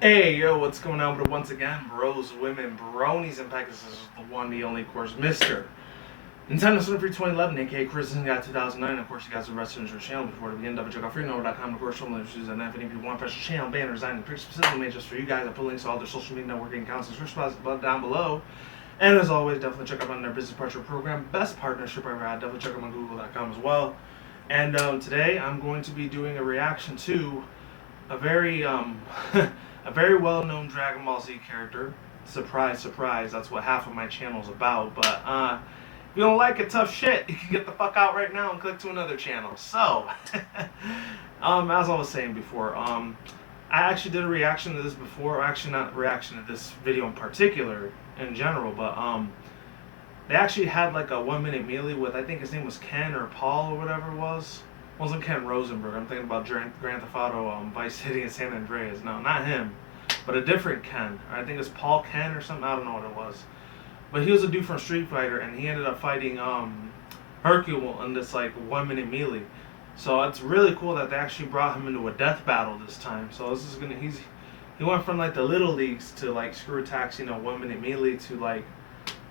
Hey, yo, what's going on? But once again, bros, women, bronies, and pegasisters, the one, the only, of course, Mr. Nintendo Super 2011, aka Chris got 2009. Of course, you guys are resting your channel before the begin. Check out freenover.com. Of course, show them issues and if any of you want special channel banners, design and pictures specifically made just for you guys. I put links to all their social media networking accounts and search spots down below. And as always, definitely check out on their business partner program, best partnership I ever had. Definitely check out on google.com as well. And today I'm going to be doing a reaction to a very a very well-known Dragon Ball Z character. Surprise, surprise. That's what half of my channel is about. But if you don't like it, tough shit, you can get the fuck out right now and click to another channel. So, as I was saying before, I actually did a reaction to this before. Or actually, not a reaction to this video in particular, in general, but they actually had like a 1 minute melee with, I think his name was Ken or Paul or whatever it was. It wasn't Ken Rosenberg. I'm thinking about Grand Theft Auto, Vice City, and San Andreas. No, not him, but a different Ken. I think it's Paul Ken or something. I don't know what it was. But he was a dude from Street Fighter, and he ended up fighting Hercule in this like 1 minute melee. So it's really cool that they actually brought him into a death battle this time. So this is gonna he went from like the little leagues to like screwattacks, 1 minute melee to like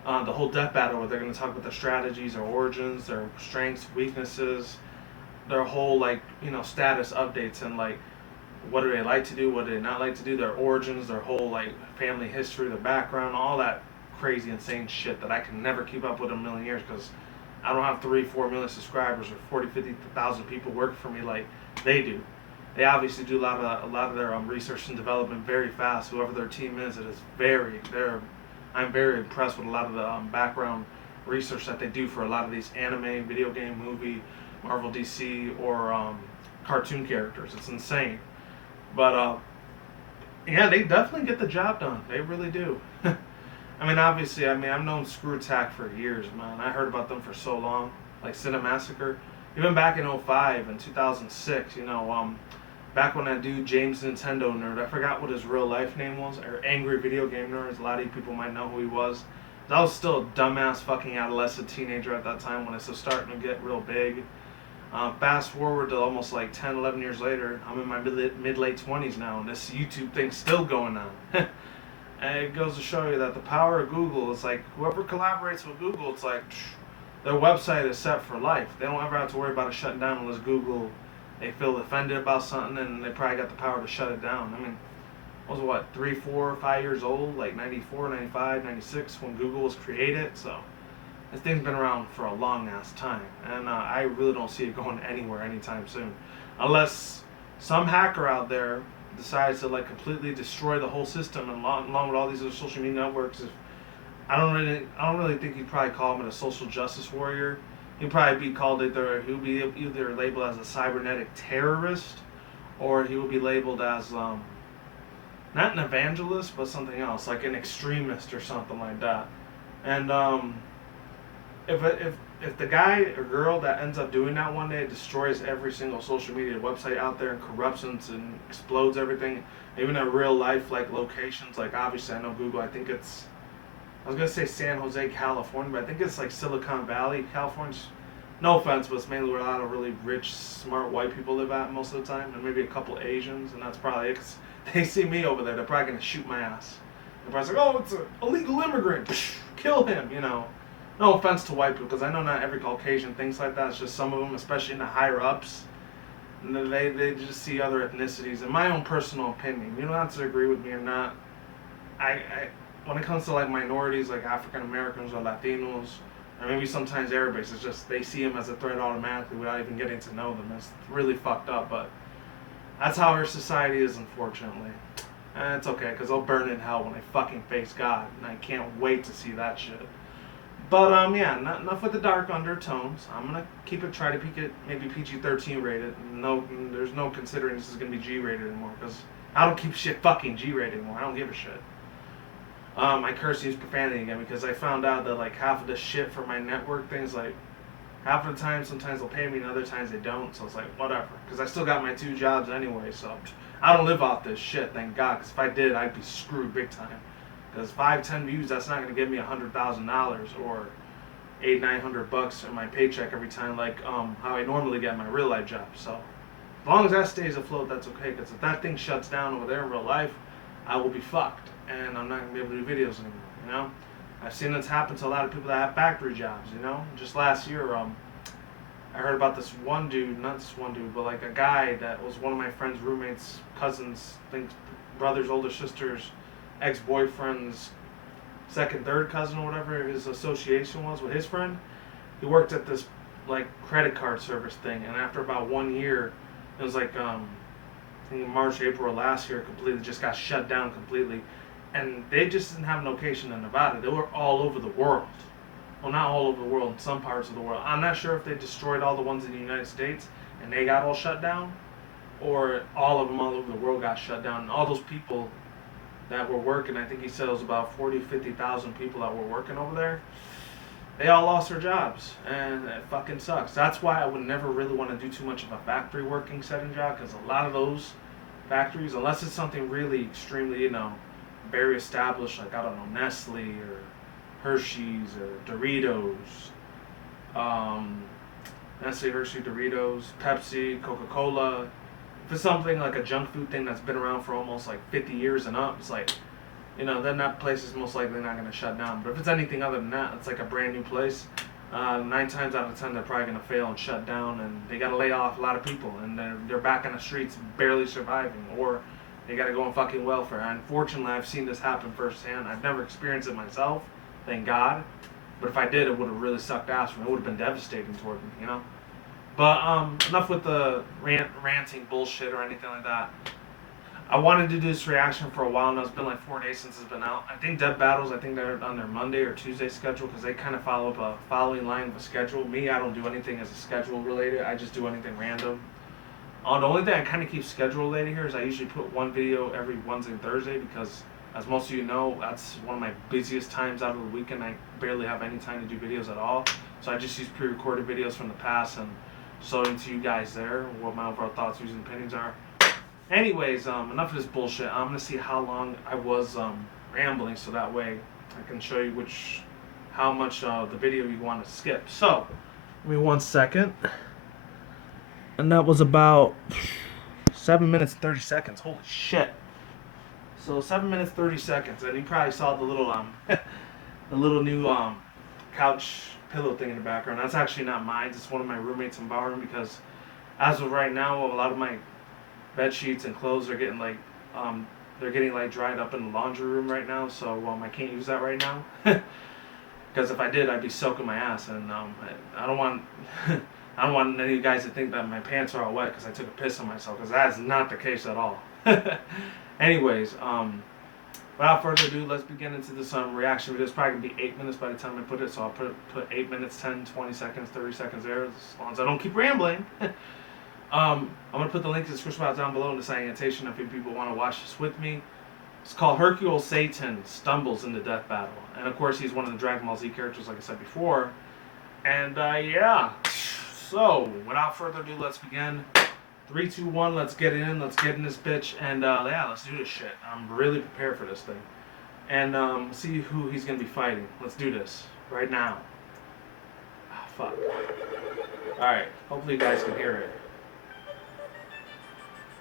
the whole death battle where they're gonna talk about their strategies, their origins, their strengths, weaknesses, their whole like status updates and like what do they like to do, what do they not like to do, their origins, their whole like family history, their background, all that crazy insane shit that I can never keep up with in a million years because I don't have 3-4 million subscribers or 40-50,000 people work for me like they do. They obviously do a lot of their research and development very fast. Whoever their team is, it is I'm very impressed with a lot of the background research that they do for a lot of these anime, video game, movie, Marvel, DC, or cartoon characters. It's insane. But yeah, they definitely get the job done. They really do. I mean, obviously, I've known screwattack for years, man. I heard about them for so long, like Cinemassacre. Even back in '05 and 2006, back when that dude, James Nintendo Nerd, I forgot what his real life name was, or Angry Video Game Nerds, a lot of you people might know who he was. I was still a dumbass fucking adolescent teenager at that time when it was starting to get real big. Fast forward to almost like 10, 11 years later, I'm in my mid-late 20s now, and this YouTube thing's still going on. And it goes to show you that the power of Google is like, whoever collaborates with Google, it's like, their website is set for life. They don't ever have to worry about it shutting down unless Google, they feel offended about something, and they probably got the power to shut it down. I mean, I was what, 3, 4, 5 years old, like 94, 95, 96 when Google was created, so this thing's been around for a long ass time, and I really don't see it going anywhere anytime soon, unless some hacker out there decides to like completely destroy the whole system, and along with all these other social media networks. I don't really think he'd probably call him a social justice warrior. He'd probably be called he'll be either labeled as a cybernetic terrorist, or he will be labeled as not an evangelist, but something else, like an extremist or something like that. And if the guy or girl that ends up doing that one day destroys every single social media website out there and corrupts and explodes everything, even in real life like locations, like obviously I know Google, I was gonna say San Jose, California, but I think it's like Silicon Valley, California. No offense, but it's mainly where a lot of really rich, smart white people live at most of the time, and maybe a couple Asians, and that's probably it. 'Cause they see me over there, they're probably gonna shoot my ass. They're probably like, "Oh, it's an illegal immigrant, psh, kill him," No offense to white people, because I know not every Caucasian thinks like that. It's just some of them, especially in the higher ups, and they just see other ethnicities. In my own personal opinion, you don't have to agree with me or not. I when it comes to like minorities, like African Americans or Latinos, or maybe sometimes Arabics, it's just they see them as a threat automatically without even getting to know them. It's really fucked up, but that's how our society is, unfortunately. And it's okay, because I'll burn in hell when I fucking face God, and I can't wait to see that shit. But yeah, not enough with the dark undertones. I'm gonna try to keep it maybe PG-13 rated. No, there's no considering this is gonna be G-rated anymore, because I don't keep shit fucking G-rated anymore. I don't give a shit. I curse use profanity again because I found out that like half of the shit for my network things, like half of the time sometimes they'll pay me and other times they don't. So it's like whatever, because I still got my 2 jobs anyway. So I don't live off this shit, thank God. Because if I did, I'd be screwed big time. Because 5-10 views, that's not going to give me $100,000 or $800-900 in my paycheck every time, like how I normally get my real life job. So as long as that stays afloat, that's okay. Because if that thing shuts down over there in real life, I will be fucked, and I'm not gonna be able to do videos anymore. You know, I've seen this happen to a lot of people that have factory jobs. You know, just last year, I heard about this one dude, not this one dude, but like a guy that was one of my friend's roommates, cousins, I think brothers, older sisters, ex-boyfriend's second, third cousin or whatever his association was with his friend. He worked at this like credit card service thing, and after about 1 year, it was like I think March, April last year, completely just got shut down completely, and they just didn't have a location in Nevada. They were all over the world. Well, not all over the world, in some parts of the world. I'm not sure if they destroyed all the ones in the United States and they got all shut down, or all of them all over the world got shut down. And all those people that were working, I think he said it was about 40, 50,000 people that were working over there, they all lost their jobs, and it fucking sucks. That's why I would never really want to do too much of a factory working setting job, because a lot of those factories, unless it's something really extremely, you know, very established, like, I don't know, Nestle or Hershey's or Doritos, Nestle, Hershey, Doritos, Pepsi, Coca-Cola. If it's something like a junk food thing that's been around for almost like 50 years and up, it's like, you know, then that place is most likely not going to shut down. But if it's anything other than that, it's like a brand new place, 9 times out of 10 they're probably going to fail and shut down, and they got to lay off a lot of people, and they're back on the streets barely surviving, or they got to go on fucking welfare. Unfortunately, I've seen this happen firsthand. I've never experienced it myself, thank God. But if I did, it would have really sucked ass for me. It would have been devastating toward me, you know? But enough with the ranting bullshit or anything like that. I wanted to do this reaction for a while now. It's been like 4 days since it's been out. I think Death Battles, I think they're on their Monday or Tuesday schedule, because they kind of follow up a following line of a schedule. Me, I don't do anything as a schedule related. I just do anything random. The only thing I kind of keep schedule related here is I usually put one video every Wednesday and Thursday, because as most of you know, that's one of my busiest times out of the weekend. I barely have any time to do videos at all. So I just use pre-recorded videos from the past and showing to you guys there what my overall thoughts, views, and opinions are. Anyways, enough of this bullshit. I'm gonna see how long I was rambling, so that way I can show you how much the video you want to skip. So, give me 1 second. And that was about 7 minutes 30 seconds. Holy shit. So 7 minutes 30 seconds, and you probably saw the little the little new couch pillow thing in the background. That's actually not mine. It's one of my roommates I'm borrowing, because as of right now, a lot of my bed sheets and clothes are getting like they're getting like dried up in the laundry room right now. So I can't use that right now, because if I did, I'd be soaking my ass, and I don't want I don't want any of you guys to think that my pants are all wet because I took a piss on myself, because that is not the case at all. Anyways, without further ado, let's begin into this reaction video. It's probably going to be 8 minutes by the time I put it, so I'll put 8 minutes, 10, 20 seconds, 30 seconds there, as long as I don't keep rambling. I'm going to put the link to the description box down below in the annotation if you people want to watch this with me. It's called Hercule Satan Stumbles in the Death Battle. And of course, he's one of the Dragon Ball Z characters, like I said before. And yeah, so without further ado, let's begin. 3, 2, 1, let's get it in. Let's get in this bitch. And yeah, let's do this shit. I'm really prepared for this thing. And see who he's going to be fighting. Let's do this right now. Ah, fuck. Alright, hopefully you guys can hear it.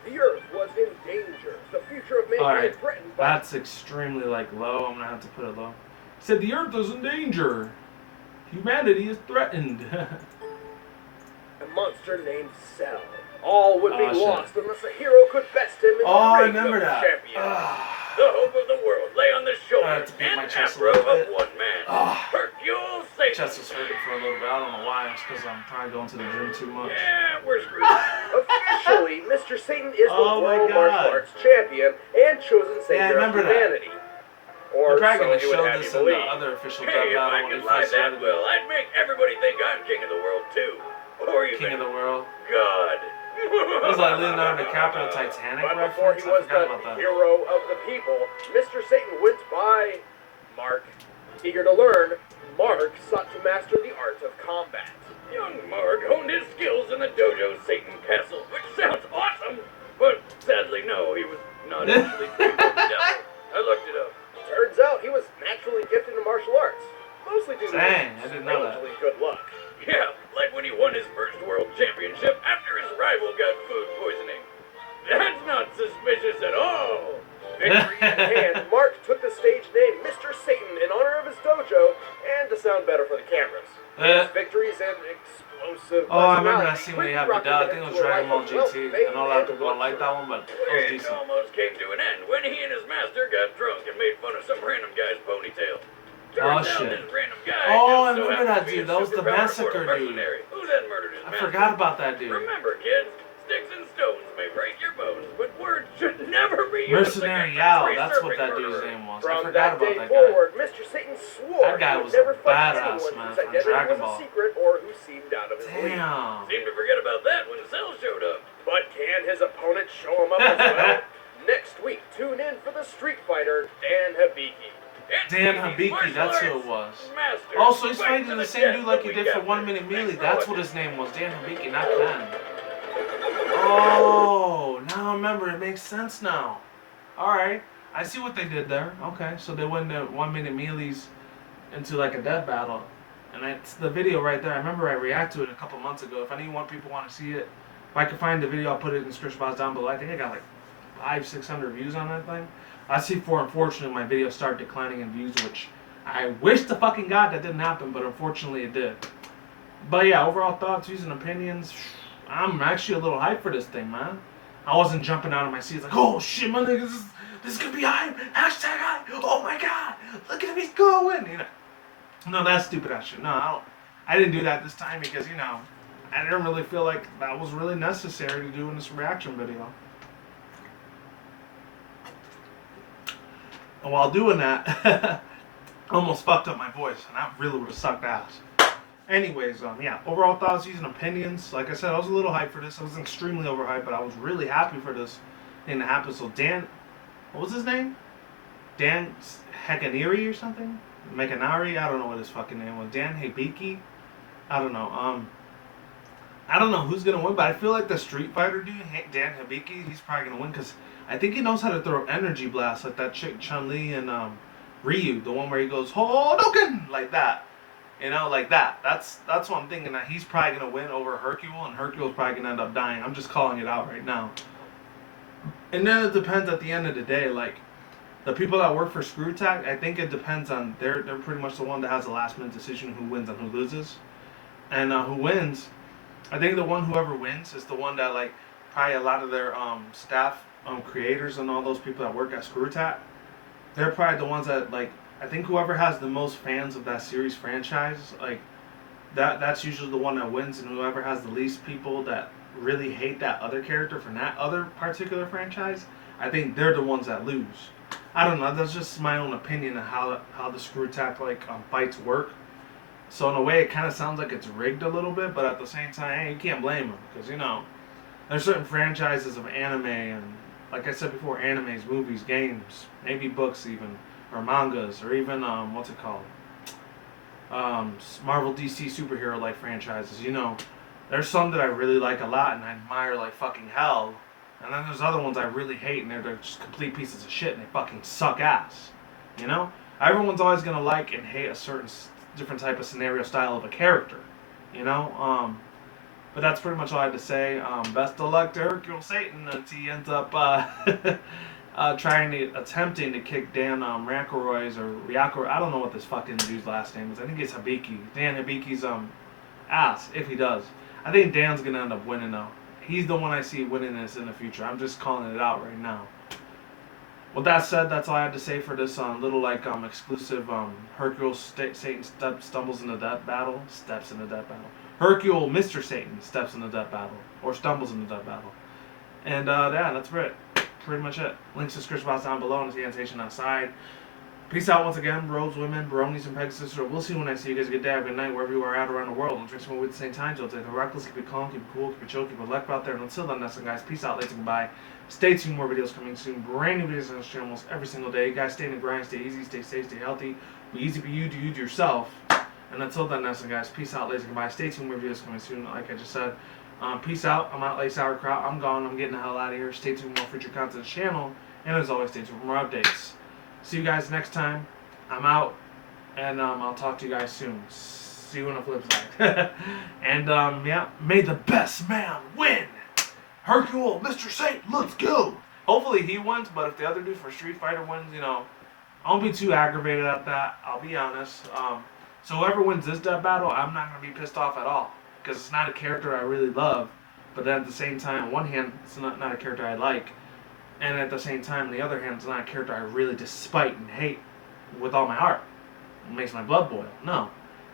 The Earth was in danger. The future of mankind threatened by... That's extremely like low. I'm gonna have to put it low. He said the Earth is in danger. Humanity is threatened. a monster named Cell. All would be lost unless a hero could best him in the ring of champion. The hope of the world lay on the shoulders and afro of one man. Hercule Satan. Chest is hurting for a little bit. I don't know why. It's because I'm probably going to the gym too much. Yeah, we're screwed. Officially, Mr. Satan is the world martial arts champion and chosen savior of humanity. Or so you would have you believe. The other official hey, if I could lie that well, I'd make everybody think I'm king of the world too. Or you king of the world. God. It was like Leonardo DiCaprio Titanic but reference. Before he was the hero of the people, Mr. Satan went by Mark. Eager to learn, Mark sought to master the art of combat. Young Mark honed his skills in the dojo Satan Castle, which sounds awesome, but sadly no, he was not actually trained by the devil. I looked it up. Turns out he was naturally gifted in martial arts, mostly due to strangely good luck. Yeah, like when he won his first world championship after his rival got food poisoning. That's not suspicious at all. Victory in hand, Mark took the stage name Mr. Satan in honor of his dojo and to sound better for the cameras. His victories and explosive I remember that personality scene when he had quickly Vidal. I think it was rocketed Dragon him Ball to a life of GT. wealth, I know a lot of fame, people don't like that one, but it was It decent. almost came to an end when he and his master got drunk and made fun of some random guy's ponytail. Oh, Turns out shit. this random guy Oh, I just so remember happened that to be dude. a That was the superpowered massacre mortal dude. mercenary who then murdered his I master. forgot about that dude. Remember, kids, sticks and stones may break your bones, but words should never be used Mercenary against a Yao, that's what tree-surfing that dude's murderer. name was. I From forgot that about day that guy. forward, Mr. Satan swore That guy he was would a never fudge badass, anyone man, whose from identity Dragon was Ball. a secret or who seemed out of his league. Damn. Seemed to forget about that when Cell showed up. But can his opponent show him up as well? Next week, tune in for the Street Fighter, Dan Hibiki. Dan Hibiki, that's who it was. Also, he's fighting the same dude like he did for 1 Minute Melee. That's what his name was, Dan Hibiki, not Ken. Oh, now I remember. It makes sense now. Alright, I see what they did there. Okay, so they went to 1 Minute Melees into like a death battle. And it's the video right there. I remember I reacted to it a couple months ago. If anyone people want to see it, if I can find the video, I'll put it in the description box down below. I think I got like 500-600 views on that thing. I see unfortunately my videos start declining in views, which I wish to fucking God that didn't happen, but unfortunately it did. But yeah, overall thoughts, views, and opinions. I'm actually a little hyped for this thing, man. I wasn't jumping out of my seat like, oh shit, my niggas, this is gonna be hype. Hashtag hype. Oh my God, look at me going. You know, no, that's stupid ass shit. No, I didn't do that this time because, you know, I didn't really feel like that was really necessary to do in this reaction video. And while doing that, I almost fucked up my voice, and that really would have sucked ass. Anyways, yeah, overall thoughts, views, and opinions. Like I said, I was a little hyped for this. I was extremely overhyped, but I was really happy for this thing to happen. So Dan, what was his name? Dan Hekaniri or something? Mekanari? I don't know what his fucking name was. Dan Hibiki? I don't know. I don't know who's gonna win, but I feel like the Street Fighter dude, Dan Hibiki, he's probably gonna win because I think he knows how to throw energy blasts like that chick Chun-Li and Ryu, the one where he goes Hadouken like that, you know, like that. That's what I'm thinking, that he's probably gonna win over Hercule, and Hercule's probably gonna end up dying. I'm just calling it out right now. And then it depends at the end of the day, like the people that work for screwattack. I think it depends on they're pretty much the one that has the last minute decision who wins and who loses, and who wins. I think whoever wins is the one that, like, probably a lot of their staff, creators and all those people that work at screwattack, they're probably the ones that, like, I think whoever has the most fans of that series franchise, like, that's usually the one that wins, and whoever has the least people that really hate that other character from that other particular franchise, I think they're the ones that lose. I don't know, that's just my own opinion of how the screwattack, like, fights work. So in a way, it kind of sounds like it's rigged a little bit, but at the same time, hey, you can't blame them because, you know, there's certain franchises of anime and, like I said before, animes, movies, games, maybe books even, or mangas, or even what's it called? Marvel, DC superhero-like franchises. You know, there's some that I really like a lot and I admire like fucking hell, and then there's other ones I really hate and they're just complete pieces of shit and they fucking suck ass. You know, everyone's always gonna like and hate a certain different type of scenario style of a character, you know. But that's pretty much all I had to say. Best of luck to Hercule Satan as he ends up attempting to kick Dan Rankaroy's or Ryakuro. I don't know what this fucking dude's last name is. I think it's Hibiki. Dan Hibiki's ass, if he does. I think Dan's gonna end up winning though. He's the one I see winning this in the future. I'm just calling it out right now. With that said, that's all I had to say for this little like exclusive Hercule Satan stumbles into death battle. Steps into death battle. Hercule Mr. Satan steps into death battle. Or stumbles into death battle. And yeah, that's it. Pretty much it. Links to the description box down below and the annotation outside. Peace out once again, bros, women, bronies, and pegasisters. We'll see you when I see you guys. Good day, have a good night, wherever you are at around the world. And drink some at the same time. So take it reckless, keep it calm, keep it cool, keep it chill, keep it luck out there. And until then, that's it, guys. Peace out, later, goodbye. Stay tuned, more videos coming soon. Brand new videos on this channel almost every single day. You guys stay in the grind, stay easy, stay safe, stay healthy. Be easy for you, do you to yourself. And until then, that's it, guys. Peace out, later, goodbye. Stay tuned, more videos coming soon. Like I just said, peace out. I'm out like sauerkraut. I'm gone. I'm getting the hell out of here. Stay tuned for more future content on the channel. And as always, stay tuned for more updates. See you guys next time. I'm out, and I'll talk to you guys soon. See you on the flip side. And yeah, may the best man win. Hercule, Mr. Satan, let's go. Hopefully he wins, but if the other dude for Street Fighter wins, you know, I won't be too aggravated at that. I'll be honest. So whoever wins this death battle, I'm not gonna be pissed off at all because it's not a character I really love. But then at the same time, on one hand, it's not a character I like, and at the same time, on the other hand, it's not a character I really despite and hate with all my heart. It makes my blood boil. No,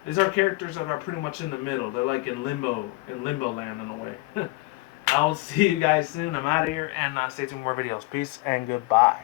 these are characters that are pretty much in the middle. They're like in limbo land in a way. I'll see you guys soon. I'm out of here, and stay tuned for more videos. Peace and goodbye.